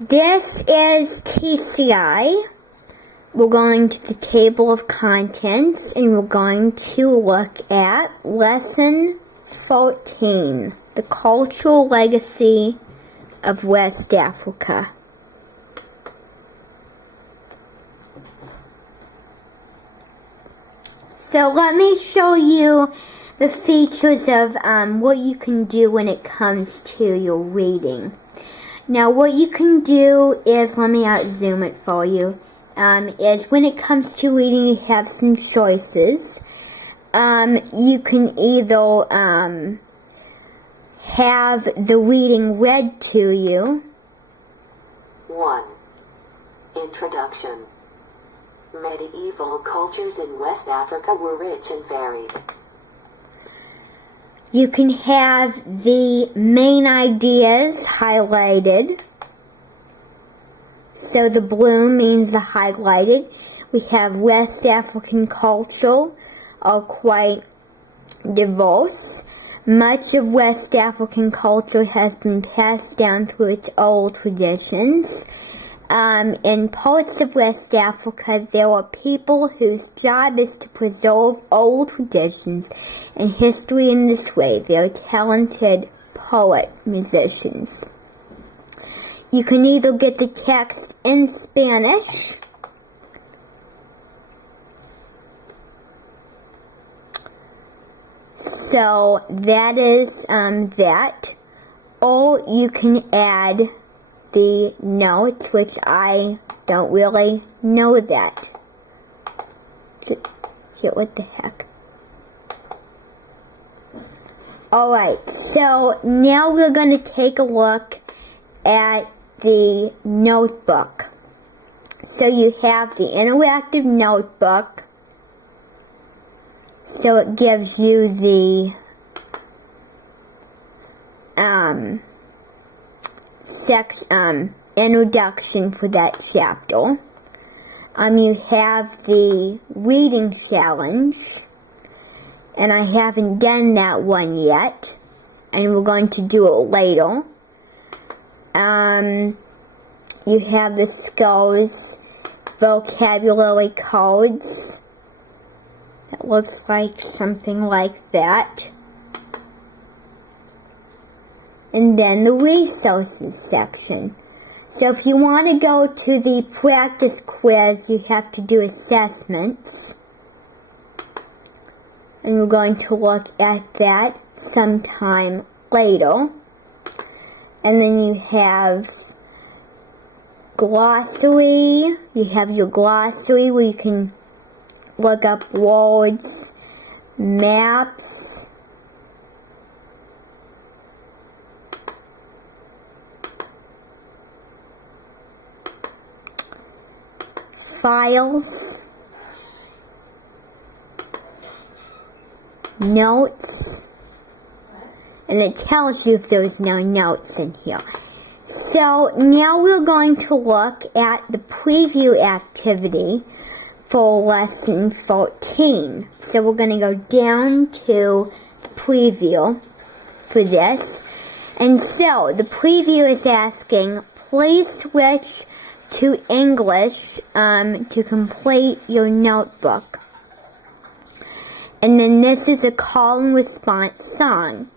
This is TCI. We're going to the table of contents and we're going to look at Lesson 14, the cultural legacy of West Africa. So let me show you the features of what you can do when it comes to your reading. Now what you can do is, let me out-zoom it for you, is when it comes to reading you have some choices. You can either have the reading read to you. 1. Introduction. Medieval cultures in West Africa were rich and varied. You can have the main ideas highlighted. So the blue means the highlighted. We have West African culture are quite diverse. Much of West African culture has been passed down through its old traditions. In parts of West Africa, there are people whose job is to preserve old traditions and history in this way. They are talented poet musicians. You can either get the text in Spanish, so that is that, or you can add the notes, which I don't really know that. Here, what the heck? Alright, so now we're going to take a look at the notebook. So you have the interactive notebook. So it gives you the introduction for that chapter. You have the reading challenge, and I haven't done that one yet, and we're going to do it later. You have the skills vocabulary codes. It looks like something like that. And then the resources section. So if you want to go to the practice quiz, you have to do assessments. And we're going to look at that sometime later. And then you have glossary. You have your glossary where you can look up words, maps, files, notes, and it tells you if there's no notes in here. So now we're going to look at the preview activity for lesson 14. So we're going to go down to the preview for this. And so the preview is asking, please switch to English to complete your notebook. And then this is a call and response song.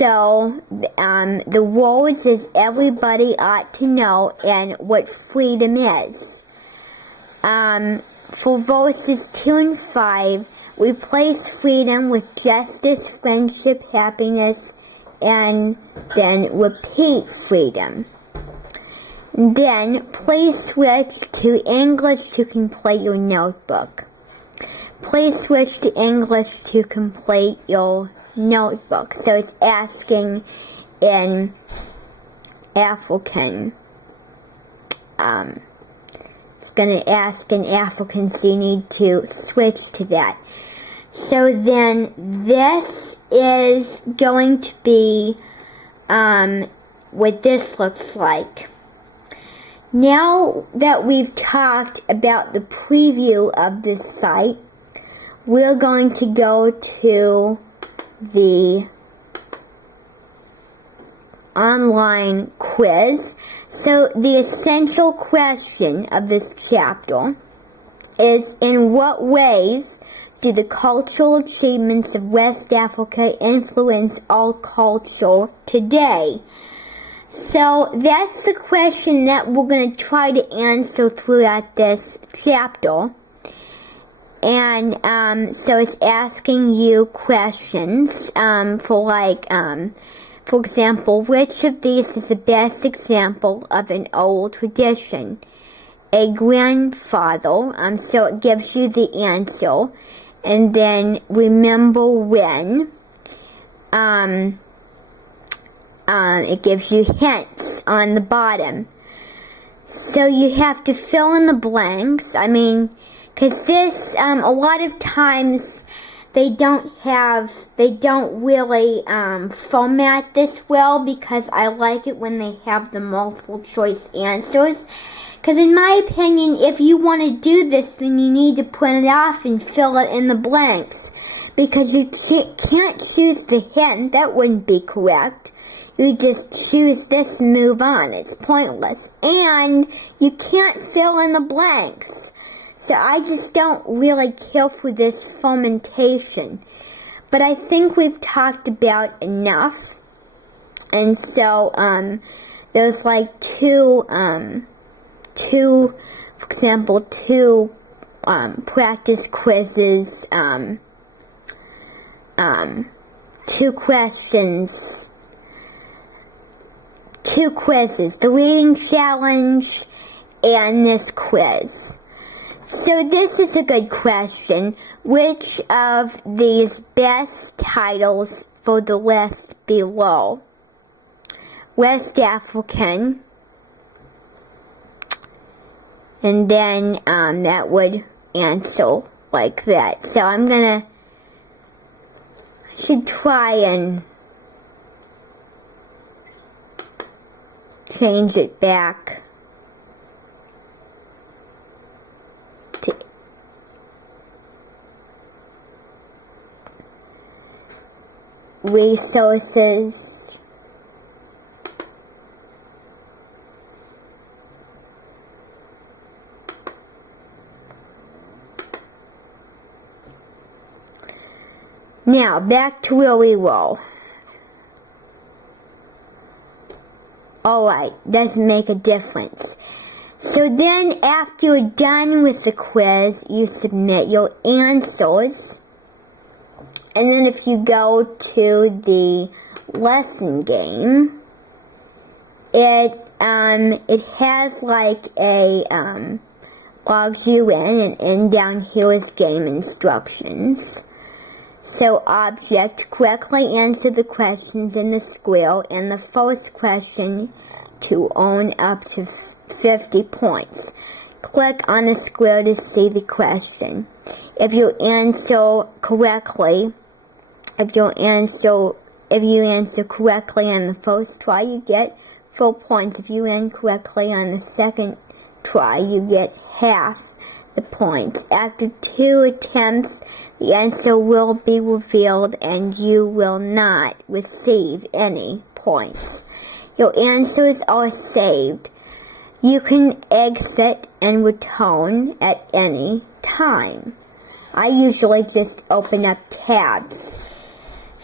So the words is everybody ought to know and what freedom is. For verses 2 and 5, replace freedom with justice, friendship, happiness, and then repeat freedom. Then, please switch to English to complete your notebook. Please switch to English to complete your notebook. So it's asking in African. It's going to ask in African, so you need to switch to that. So then, this is going to be what this looks like. Now that we've talked about the preview of this site, we're going to go to the online quiz. So the essential question of this chapter is, in what ways do the cultural achievements of West Africa influence our culture today? So that's the question that we're going to try to answer throughout this chapter. And so it's asking you questions for example, which of these is the best example of an oral tradition? A grandfather, so it gives you the answer. And then remember when, it gives you hints on the bottom. So you have to fill in the blanks. Because this, a lot of times they don't really format this well, because I like it when they have the multiple choice answers. Because in my opinion, if you want to do this, then you need to print it off and fill it in the blanks. Because you can't choose the hint. That wouldn't be correct. You just choose this and move on. It's pointless. And you can't fill in the blanks. So I just don't really care for this fermentation. But I think we've talked about enough. And so, there's like two practice quizzes, two quizzes, the reading challenge and this quiz. So this is a good question. Which of these best titles for the list below? West African. And then that would answer like that. So I should try and change it back to resources. Now, back to where we were. Alright, doesn't make a difference. So then, after you're done with the quiz, you submit your answers. And then if you go to the lesson game, it has like a, logs you in, and down here is game instructions. So object, correctly answer the questions in the square, and the first question to earn up to 50 points. Click on the square to see the question. If you answer correctly, if you answer correctly on the first try, you get 4 points. If you answer correctly on the second try, you get half the points. After 2 attempts, the answer will be revealed and you will not receive any points. Your answers are saved. You can exit and return at any time. I usually just open up tabs.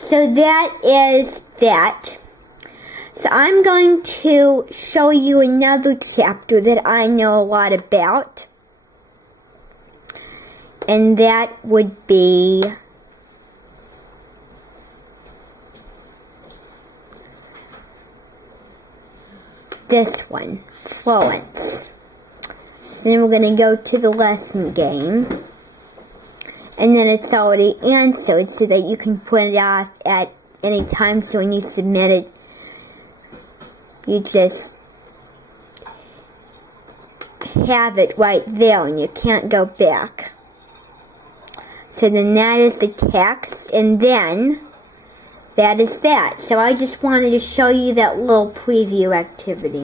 So that is that. So I'm going to show you another chapter that I know a lot about. And that would be this one, Florence. Then we're going to go to the lesson game. And then it's already answered so that you can print it off at any time. So when you submit it, you just have it right there and you can't go back. So then that is the text, and then that is that. So I just wanted to show you that little preview activity.